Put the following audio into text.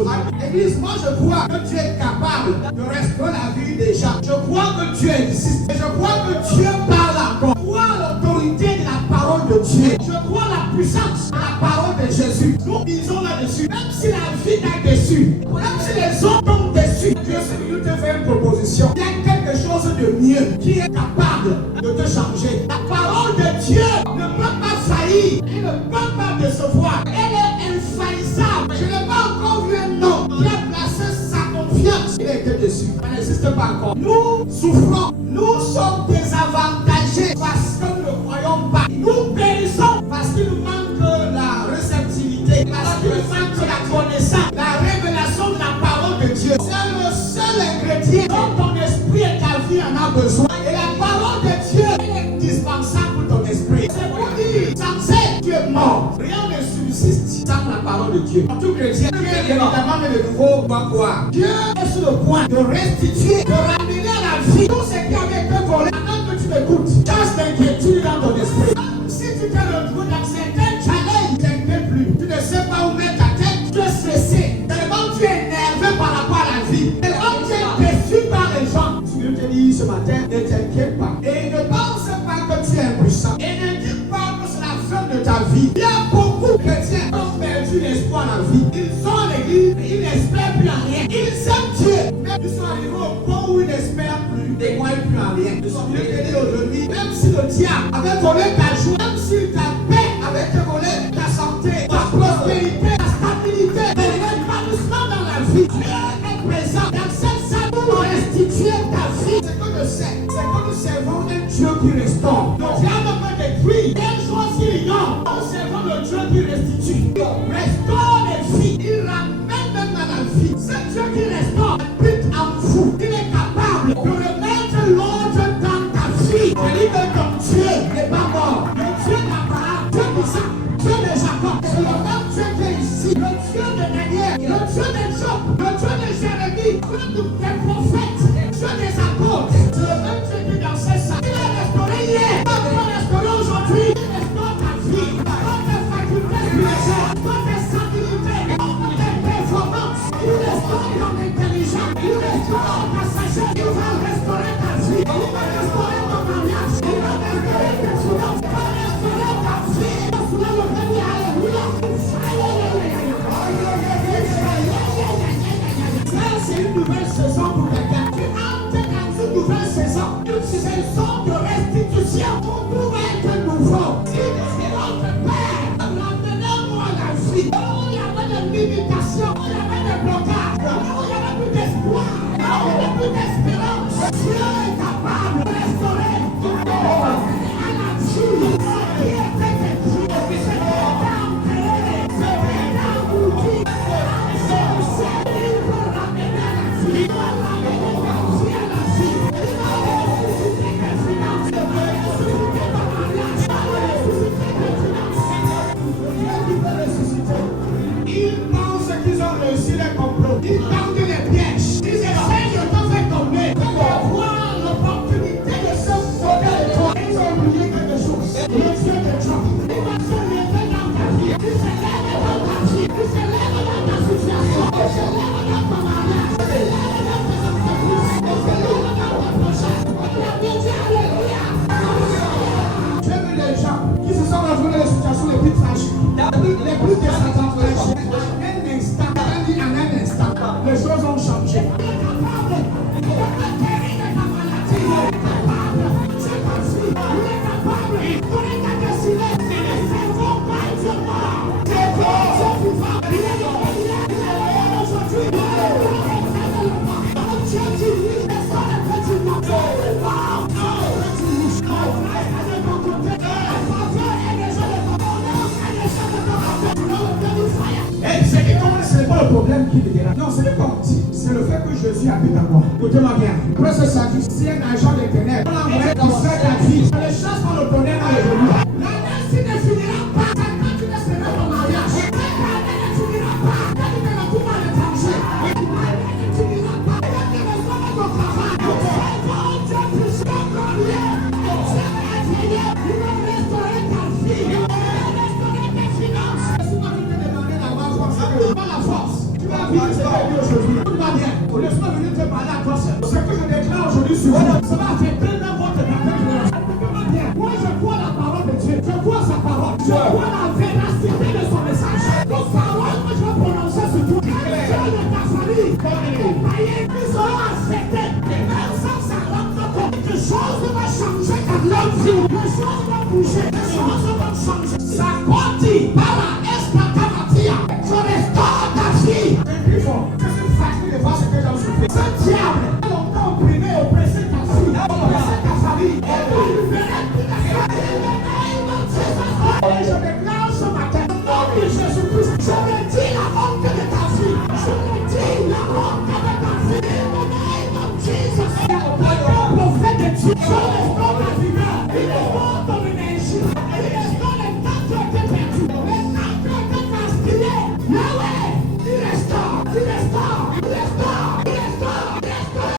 aujourd'hui. Église, moi je crois que Dieu est capable de restaurer la vie des gens. Je crois que Dieu existe. Et je crois que Dieu parle encore. Je crois l'autorité de la parole de Dieu. Je crois la puissance de la parole de Jésus. Nous disons là-dessus. Même si la vie est déçue, même si les hommes tombent déçus, Dieu s'est venu te faire une proposition. Il y a quelque chose de mieux qui est capable de te changer. La parole de Dieu ne peut pas faillir. Elle ne peut pas décevoir. Elle est infaillissable. Je n'ai pas encore vu un homme qui a placé sa confiance. Il a été déçu. Ça n'existe pas encore. Nous souffrons. Nous sommes désavantagés parce que nous ne croyons pas. Nous périssons parce qu'il nous manque la réceptivité, parce qu'il nous manque la connaissance, la révélation de la parole de Dieu. C'est le seul ingrédient dont ton esprit et ta vie en a besoin. Et la parole de Dieu est indispensable pour ton esprit. C'est pour dire, sans elle, tu es mort. Rien ne subsiste sans la parole de Dieu. En tout chrétien, Dieu est évidemment le nouveau quoi. Dieu est sur le point de restituer, de ramener à la vie tout ce qui avait été volé. Maintenant que tu m'écoutes, chasse d'inquiétude dans ton esprit. Si tu t'es retrouvé dans certains challenges, tu t'inquiètes plus. Tu ne sais pas où mettre ta tête, tu es stressé. Tellement tu es énervé par rapport à la vie. Tellement tu es déçu par les gens. Je te dis ce matin, ne t'inquiète pas. Et ne pense pas que tu es impuissant. Et ne dis pas que c'est la fin de ta vie. Il y a beaucoup de chrétiens qui ont perdu l'espoir en la vie. Ils sont à l'église, mais ils n'espèrent plus en rien. Ils aiment Dieu, mais ils sont arrivés au point où ils n'espèrent plus. Ils ne croient plus en rien. Je suis venu te dire aujourd'hui, même si le diable avait volé ta joie, même si ta paix avait été volée, ta santé, ta prospérité, ta stabilité, mais pas doucement dans la vie. Dieu est présent dans cette salle pour restituer ta vie. C'est que je sais, c'est que nous servons un Dieu qui restaure. Le diable peut détruire des choses qu'il ignore. Nous servons le Dieu qui restitue. Il restaure les vies. Il ramène même à la vie. C'est Dieu qui restaure. Habite en vous. Il est capable de remettre l'ordre dans ta vie. Je dis que ton Dieu n'est pas mort. Le Dieu d'Abraham, Dieu d'Isaac, Dieu de Jacob, c'est le même Dieu qui est ici. Le Dieu de Daniel, le Dieu de Job, le Dieu de Jérémie, le Dieu des prophètes, le Dieu des apôtres. C'est le même Dieu qui est dans ces salles. Il a restauré hier. Il va restaurer aujourd'hui. Il restaure ta vie. Dans tes facultés spirituelles, dans tes stabilités, dans tes performances. Il restaure ton intelligence. Il restaure ta sagesse. Il va restaurer ta vie. Il va restaurer ton mariage. Il va restaurer tes finances. Il va restaurer ta vie. Cela le premier alléluia. Ça, c'est une nouvelle saison pour quelqu'un. Tu entres dans une nouvelle saison. Une saison de restitution. Tout va être nouveau. Si nous serons de Père, ramenez-moi la vie. Oh, il y avait des limitations. Il y avait des blocages. Oh, il y avait plus d'espoir. Oh, il y avait plus d'espérance. Dieu est capable de restaurer à la vie. Qui était détruit. C'est enterré. C'est englouti. Il peut ramener à la vie. Il va ramener ta vie à la vie. Il va ressusciter tes finances. Il va ressusciter ton mariage. Il va ressusciter tes finances. Dieu qui peut ressusciter. Ils pensent qu'ils ont réussi les complots. Ils tendent les pièges. Ils essayent de te faire tomber. Pour avoir l'opportunité de se sauver de toi. Ils ont oublié quelque chose. Le Dieu de Dieu. Il va se lever dans ta vie. Il se lève dans ta vie. Il se lève dans ta situation. Il se lève dans ton mariage. Il se lève dans tes entreprises. Il se lève dans tes projets. Il a bien dit alléluia. J'ai vu des gens qui se sont retrouvés dans les situations les plus tragiques. Les plus désavantagieuses. En un instant, en un instant, les choses ont changé. Il est capable. Il est capable de ta maladie. Il est capable. C'est ta vie. Il est capable. Pour les cas de silence, il ne servent pas Dieu mort. C'est toi, Dieu vivant. Il est réel aujourd'hui. Il est réel éternellement. Dieu dit oui, mais ça ne peut dire non. Dieu est mort. Non, mon frère est de ton côté. La faveur est déjà de ton côté. Elle est déjà de ton côté. Et c'est que comme ce n'est pas le problème qui te dérange. Non, ce n'est pas petit. C'est le fait que Jésus habite en moi. Écoutez-moi bien. Après ce sacrifice, c'est un agent des ténèbres. On a envoyé dans cette la vie. Les chances qu'on le connaît dans l'évolution. La merci ne finira pas. Quand tu ne seras ton mariage. Cette année ne finira pas. Quand tu ne retrouves pas l'étranger. L'année ne finira pas. Quand tu ne seras pas ton travail. C'est bon, Dieu puissant, glorieux. Dieu est veillé. Il va restaurer ta vie. Il va restaurer tes finances. Si tu vas te demander la force, tu vas la force. Tu vas vivre sur vous. Ça va affecter même votre relation. Moi, je crois la parole de Dieu. Je crois sa parole. Je crois la véracité de son message. Les paroles que je vais prononcer sur toi, celles de ta famille, tes païens, ils seront affectés. Même sans ça rendre compte, quelque chose va changer dans leur vie. Les choses vont bouger. Les choses vont changer. Ça continue par la espacamatia. Je restaure ta vie. C'est plus fort. Je suis fatigué de voir ce que j'ai souffert. Ce diable a longtemps opprimé et oppressé ta fille, oppressé ta famille. Et va libérer toute la famille. Et je déclare ce matin, au nom de Jésus-Christ, je me dis la honte de ta vie. Je me dis la honte de ta vie. In the name of Jesus. Le prophète de Dieu.